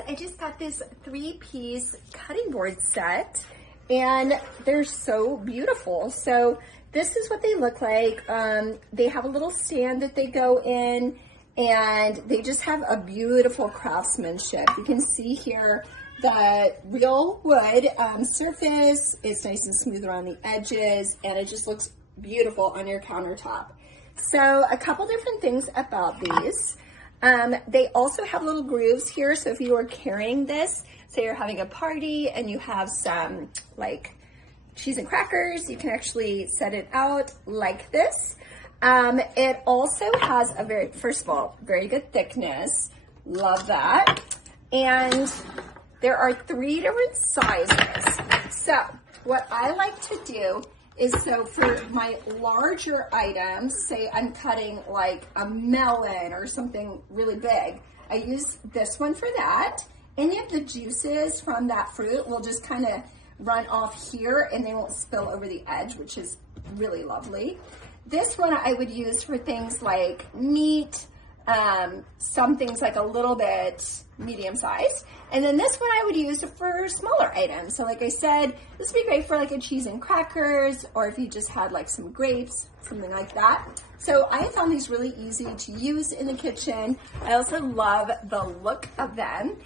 guys, I just got this 3-piece cutting board set and they're so beautiful. So this is what they look like. They have a little stand that they go in and they just have a beautiful craftsmanship. You can see here the real wood surface. It's nice and smooth around the edges and it just looks beautiful on your countertop. So a couple different things about these. They also have little grooves here, so if you are carrying this, say you're having a party and you have some like cheese and crackers, you can actually set it out like this. It also has a first of all, very good thickness. Love that. And there are 3 different sizes. So what I like to do is, so for my larger items, say I'm cutting like a melon or something really big, I use this one for that. Any of the juices from that fruit will just kind of run off here and they won't spill over the edge, which is really lovely. This one I would use for things like meat, some things like a little bit medium size. And then this one I would use for smaller items. So like I said, this would be great for like a cheese and crackers, or if you just had like some grapes, something like that. So I found these really easy to use in the kitchen. I also love the look of them.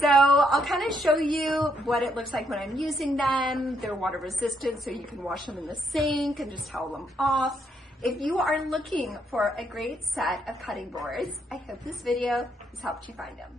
So I'll kind of show you what it looks like when I'm using them. They're water resistant, so you can wash them in the sink and just towel them off. If you are looking for a great set of cutting boards, I hope this video has helped you find them.